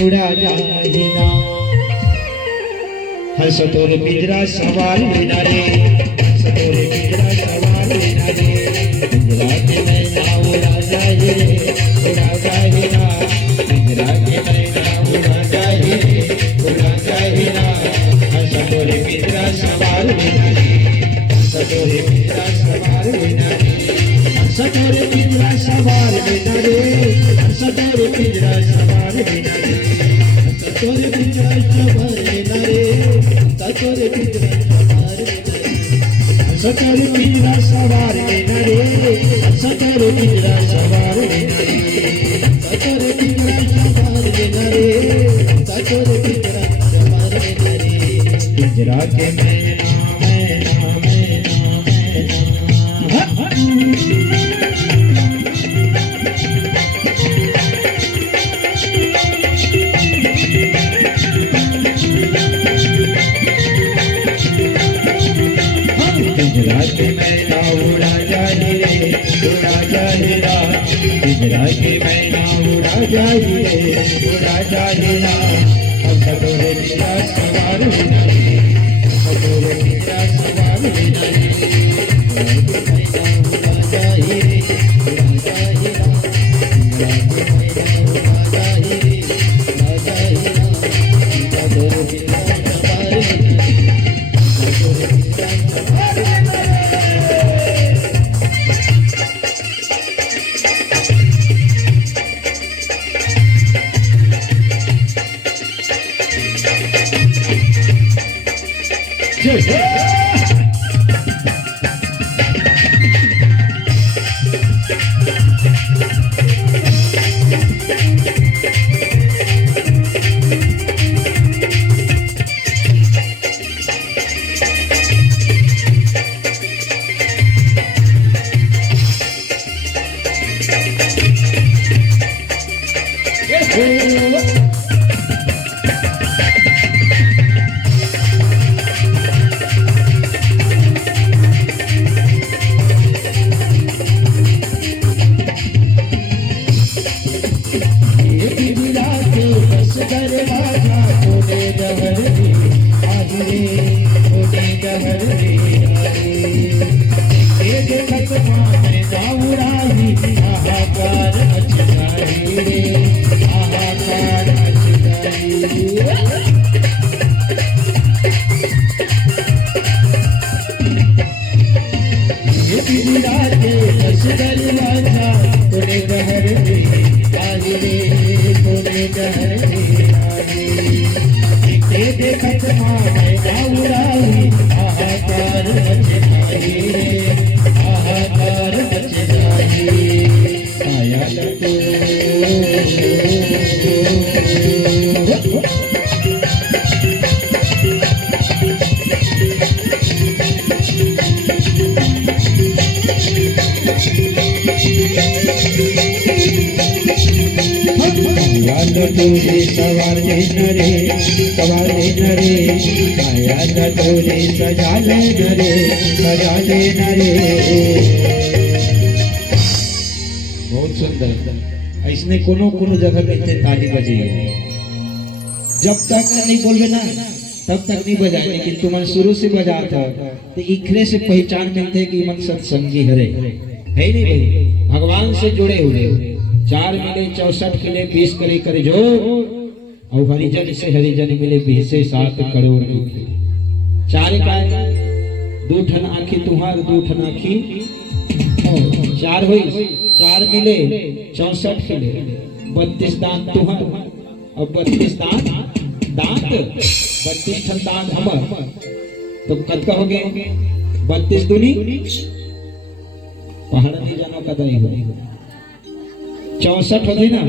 उड़ा जाए ना। हंस तोरे पिंजरा सवार बिना रे, हंस तोरे पिंजरा सवार बिना रे, पिंजरा के मैना उड़ा जाए रे, उड़ा जाए ना, पिंजरा के मैना उड़ा जाए रे, उड़ा जाए ना। हंस तोरे पिंजरा सवार बिना रे, हंस तोरे पिंजरा सवार बिना रे, हंस तोरे पिंजरा सवार बिना रे, हंस तोरे पिंजरा सवार बिना रे, हंस तोरे पिंजरा सवार बिना रे, हंस तोरे पिंजरा सवार बिना रे, हंस तोरे पिंजरा सवार बिना रे, हंस तोरे पिंजरा सवार बिना रे, हंस तोरे पिंजरा सवार बिना रे, हंस तोरे पिंजरा सवार बिना रे। पिंजरा के मैना मैना मैना पिंजरा के मैना उड़ा जाए रे, उड़ा जाए ना, पिंजरा के मैना उड़ा जाए रे, उड़ा जाए ना। हंस तोरे पिंजरा सवार बिना रे, हंस तोरे पिंजरा सवार बिना रे, मैना उड़ा जाए रे, उड़ा जाए ना, पिंजरा के मैना उड़ा जाए रे, उड़ा जाए ना। हंस तोरे पिंजरा सवार बिना रे, हंस तोरे पिंजरा सवार बिना रे। तोरे सवार नरे, सवार नरे, आया तोरे सजा ले नरे, सजा ले नरे। बहुत सुंदर। ऐसने कोनो कोनो जगह में ताली बजी है, जब तक नहीं बोलबे ना तब तक नहीं बजाए, लेकिन तुम शुरू से बजा था तो इखरे से पहचान मिलते कि मन सत्संगी हरे है नहीं भाई, भगवान से जुड़े हुए। 4 मिले 64 किले 20 करे करे जो, और हरिजन से हरिजन मिले 7 करोड़ की। 4 का 2 ठन आखी तुहार 2 ठन आखी 4 हुई, 4 मिले 64 किले, 32 दांत तुहार और 32 दांत 32 ठन दांत हमर, तो कद का हो गए 32 दूनी पहाड़ नहीं जाना कदर ही होगी 64 होती ना,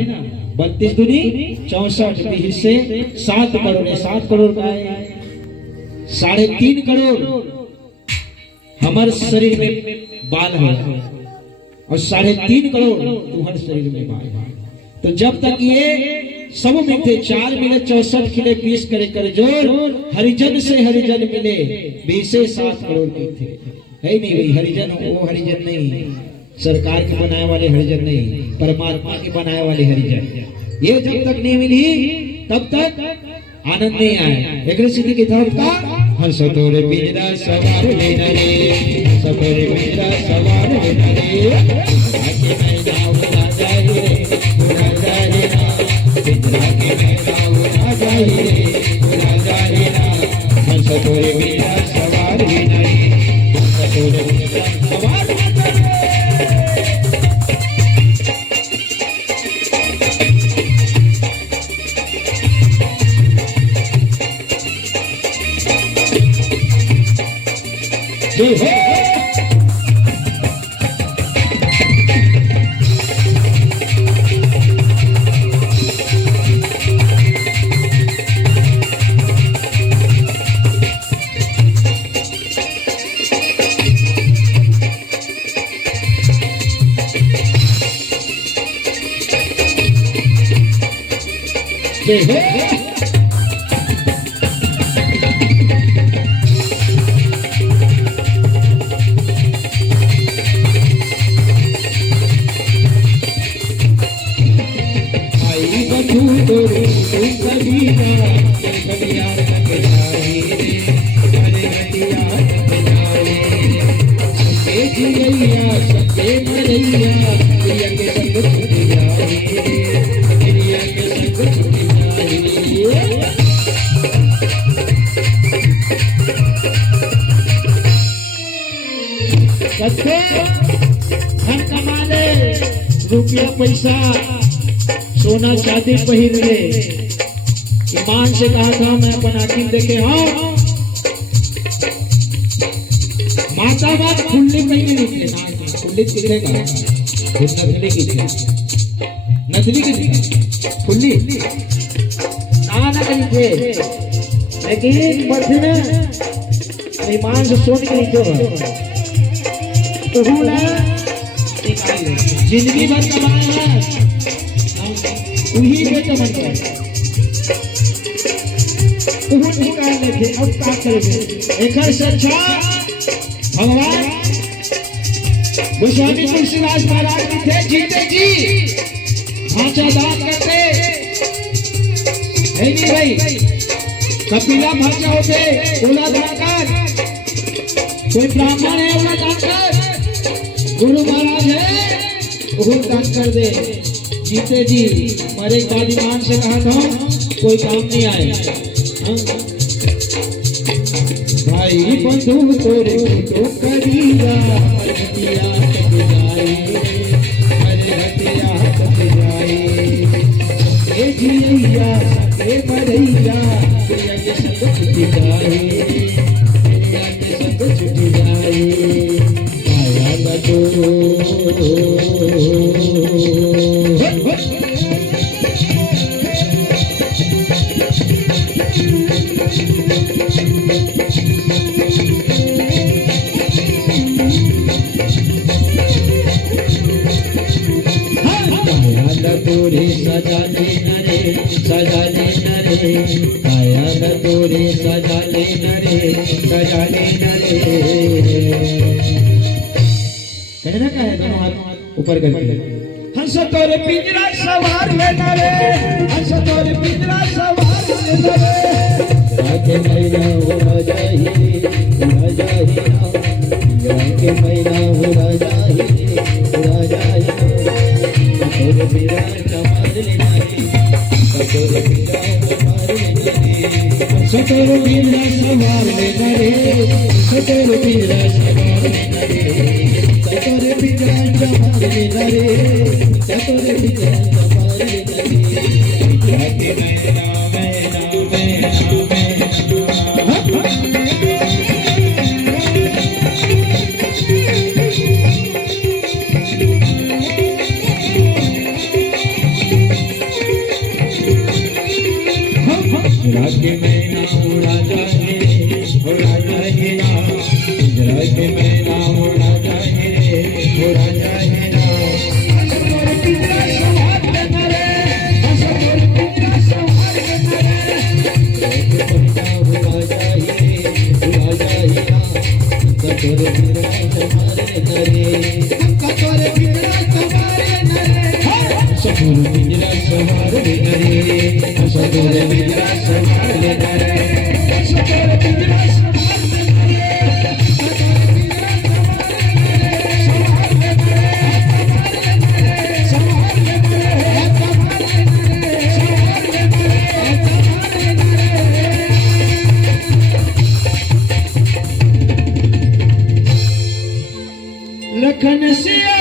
32 दूनी 64 हिस्से 7 करोड़ है। 7 करोड़ का है 3.5 करोड़ हमारे शरीर में बाल है और 3.5 करोड़ तुम्हारे शरीर में बाल है। तो जब तक ये सब मिलते 4 मिले 64 किले 20 करे कर जोड़, हरिजन से हरिजन मिले 7 करोड़ के थे। है नहीं भाई, हरिजन वो हरिजन नहीं, सरकार के बनाए वाले हरिजन नहीं, परमात्मा के बनाए वाले हरिजन। ये जब तक नहीं मिली तब तक आनंद नहीं आया। एक सीधी किताब का हंस तोरे पिंजरा सवार लेना रे, हंस तोरे पिंजरा सवार लेना रे, आके मैना उड़ा जाए रे, उड़ा जाए ना, पिंजरा के मैना उड़ा जाए रे, उड़ा जाए ना, हंस तोरे पिंजरा सवार लेना रे, हंस तोरे पिंजरा सवार लेना रे। जय हो जय हो हम कमा ले रुपया पैसा सोना चांदी पहिर ले। ईमान से कहा था मैं अपन आखिर देखे हाँ माता बात खुल्ली नहीं निकले ना खुल्ली दिखेगा नथली की नथली की खुल्ली ना कहीं थे लेकिन मध्य में ईमान से सोने के नीचे तो जिंदगी भर कमाए हैं उन्हीं में तो मन गए निकाल देखे अब क्या करेंगे। एक से अच्छा भगवान गोस्वामी तुलसीदास महाराज भी थे जीते जी भाषा दान करते है नहीं भाई कपिला भाषा होते ओला दान कर कोई ब्राह्मण है ओला दान कर गुरु महाराज है वो दान कर दे जीते जी मरे बाद ईमान से कहा था कोई काम नहीं आए। भाई बंधु तोरे तो करिया हटिया कट जाए अरे हटिया कट जाए ए जिया ए मरैया प्रिया के सब छूट जाए प्रिया के सब छूट जाए आया बतो तोरे सजा लेना रे सजा लेना रे आया मैं तोरे सजा लेना रे सजा लेना रे कहना क्या है हाथ ऊपर करके हंस तोरे पिंजरा सवार लेना रे हंस तोरे पिंजरा सवार लेना रे आके मैना उड़ा जाए उड़ा जाए आके मैना उड़ा जाए उड़ा जाए तोरे पिंजरा सवार लेना रे तोरे पिंजरा सवार लेना रे हंस तोरे पिंजरा सवार लेना रे तोरे पिंजरा सवार लेना रे तोरे पिंजरा सवार लेना रे तोरे पिंजरा सवार लेना रे आके मैना मैना मैना के मैना उड़ा जाए ना जरा के मैना उड़ा जाए ना तोरे पिंजरा सवार लेना रे तोरे पिंजरा सवार लेना रे मैना उड़ा जाए ना तोरे पिंजरा सवार लेना रे तोरे पिंजरा सवार लेना रे तोरे पिंजरा सवार लेना रे लखन सिया